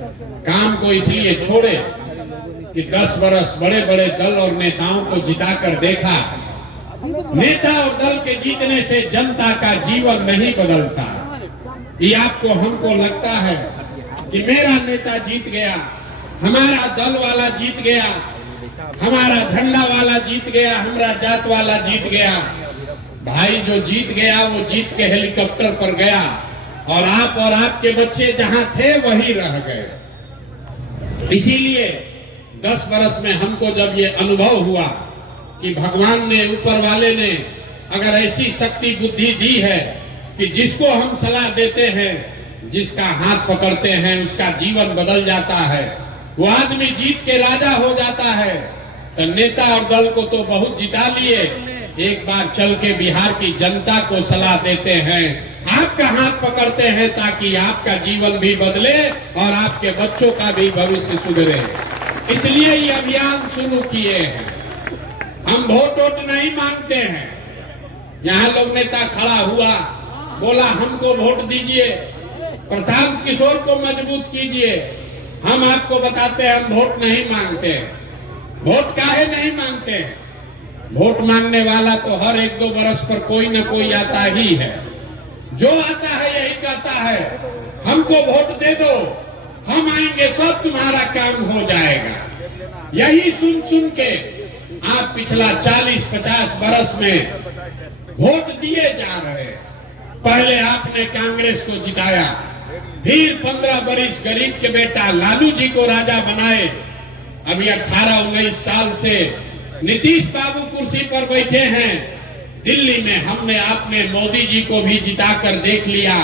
काम को इसलिए छोड़े कि 10 वर्ष बड़े बड़े दल और नेताओं को जिताकर देखा, नेता और दल के जीतने से जनता का जीवन नहीं बदलता। ये आपको हमको लगता है कि मेरा नेता जीत गया, हमारा दल वाला जीत गया, हमारा झंडा वाला जीत गया, हमारा जात वाला जीत गया। भाई जो जीत गया वो जीत के हेलीकॉप्टर पर गया और आप और आपके बच्चे जहां थे वहीं रह गए। इसीलिए 10 वर्ष में हमको जब ये अनुभव हुआ कि भगवान ने, ऊपर वाले ने अगर ऐसी शक्ति बुद्धि दी है कि जिसको हम सलाह देते हैं, जिसका हाथ पकड़ते हैं, उसका जीवन बदल जाता है, वो आदमी जीत के राजा हो जाता है। तो नेता और दल को तो बहुत जिता लिए, एक बार चल के बिहार की जनता को सलाह देते हैं, आपका हाथ पकड़ते हैं ताकि आपका जीवन भी बदले और आपके बच्चों का भी भविष्य सुधरे। इसलिए ये अभियान शुरू किए हैं। हम वोट नहीं मांगते हैं। यहाँ लोग नेता खड़ा हुआ, बोला हमको वोट दीजिए, प्रशांत किशोर को मजबूत कीजिए। हम आपको बताते हैं हम वोट नहीं मांगते। वोट काहे नहीं मांगते? वोट मांगने वाला तो हर 1-2 बरस पर कोई न कोई आता ही है। जो आता है यही कहता है हमको वोट दे दो, हम आएंगे, सब तुम्हारा काम हो जाएगा। यही सुन सुन के आप पिछला 40-50 बरस में वोट दिए जा रहे। पहले आपने कांग्रेस को जिताया, फिर 15 बरिस गरीब के बेटा लालू जी को राजा बनाए। अभी 18-19 साल से नीतीश बाबू कुर्सी पर बैठे हैं। दिल्ली में हमने आपने मोदी जी को भी जिताकर देख लिया,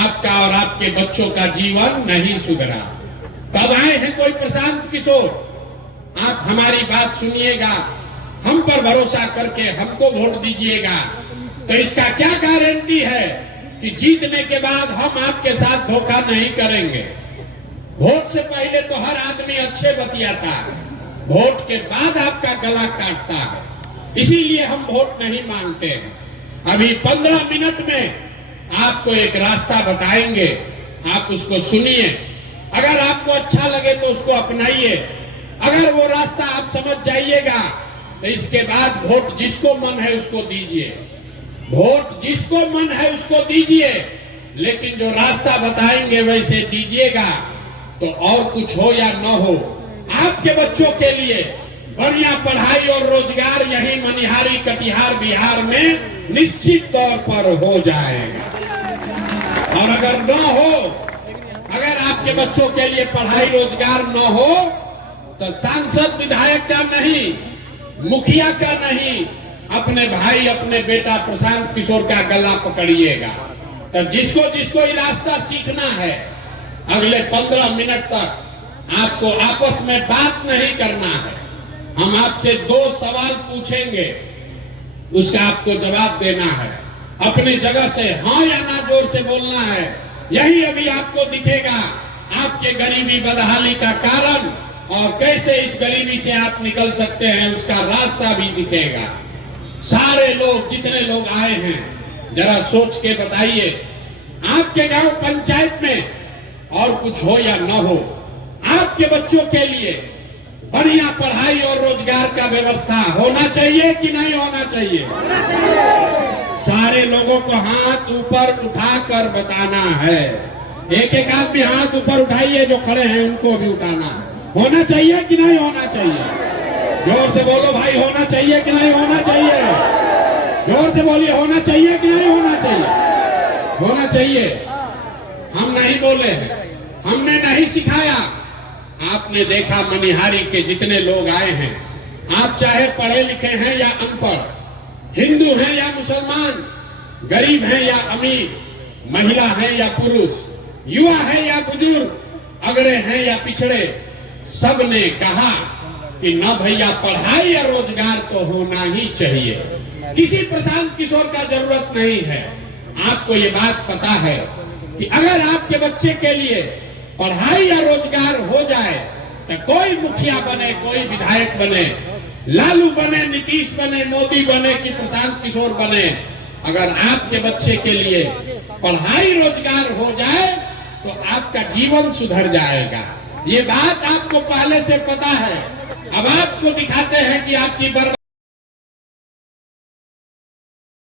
आपका और आपके बच्चों का जीवन नहीं सुधरा। तब आए हैं कोई प्रशांत किशोर, आप हमारी बात सुनिएगा, हम पर भरोसा करके हमको वोट दीजिएगा। तो इसका क्या गारंटी है कि जीतने के बाद हम आपके साथ धोखा नहीं करेंगे? वोट से पहले तो हर आदमी अच्छे बतियाता है, वोट के बाद आपका गला काटता है। इसीलिए हम वोट नहीं मांगते हैं। अभी 15 मिनट में आपको एक रास्ता बताएंगे, आप उसको सुनिए। अगर आपको अच्छा लगे तो उसको अपनाइए। अगर वो रास्ता आप समझ जाइएगा तो इसके बाद वोट जिसको मन है उसको दीजिए, वोट जिसको मन है उसको दीजिए, लेकिन जो रास्ता बताएंगे वैसे दीजिएगा। तो और कुछ हो या न हो, आपके बच्चों के लिए बढ़िया पढ़ाई और रोजगार यही मनिहारी कटिहार बिहार में निश्चित तौर पर हो जाएगा। और अगर न हो, अगर आपके बच्चों के लिए पढ़ाई रोजगार न हो, तो सांसद विधायक का नहीं, मुखिया का नहीं, अपने भाई अपने बेटा प्रशांत किशोर का गला पकड़िएगा। तो जिसको जिसको ये रास्ता सीखना है, अगले 15 मिनट तक आपको आपस में बात नहीं करना है। हम आपसे 2 सवाल पूछेंगे, उसका आपको जवाब देना है। अपनी जगह से हाँ या ना जोर से बोलना है। यही अभी आपको दिखेगा आपके गरीबी बदहाली का कारण, और कैसे इस गरीबी से आप निकल सकते हैं उसका रास्ता भी दिखेगा। सारे लोग, जितने लोग आए हैं, जरा सोच के बताइए, आपके गांव पंचायत में और कुछ हो या न हो, आपके बच्चों के लिए बढ़िया पढ़ाई और रोजगार का व्यवस्था होना चाहिए कि नहीं होना चाहिए? होना चाहिए। सारे लोगों को हाथ ऊपर उठाकर बताना है। एक एक आदमी हाथ ऊपर उठाइए, जो खड़े हैं उनको भी उठाना है। होना चाहिए कि नहीं होना चाहिए? जोर से बोलो भाई, होना चाहिए कि नहीं होना चाहिए? जोर से बोलिए, होना चाहिए कि नहीं होना चाहिए? होना चाहिए। हम नहीं बोले हैं, हमने नहीं सिखाया। आपने देखा मनिहारी के जितने लोग आए हैं, आप चाहे पढ़े लिखे हैं या अनपढ़, हिंदू हैं या मुसलमान, गरीब हैं या अमीर, महिला हैं या पुरुष, युवा हैं या बुजुर्ग, अगड़े हैं या पिछड़े, सब ने कहा कि न भैया पढ़ाई या रोजगार तो होना ही चाहिए। किसी प्रशांत किशोर का जरूरत नहीं है। आपको ये बात पता है कि अगर आपके बच्चे के लिए पढ़ाई या रोजगार हो जाए तो कोई मुखिया बने, कोई विधायक बने, लालू बने, नीतीश बने, मोदी बने कि प्रशांत किशोर बने, अगर आपके बच्चे के लिए पढ़ाई रोजगार हो जाए तो आपका जीवन सुधर जाएगा। ये बात आपको पहले से पता है, अब आपको दिखाते हैं कि आपकी बर्बादी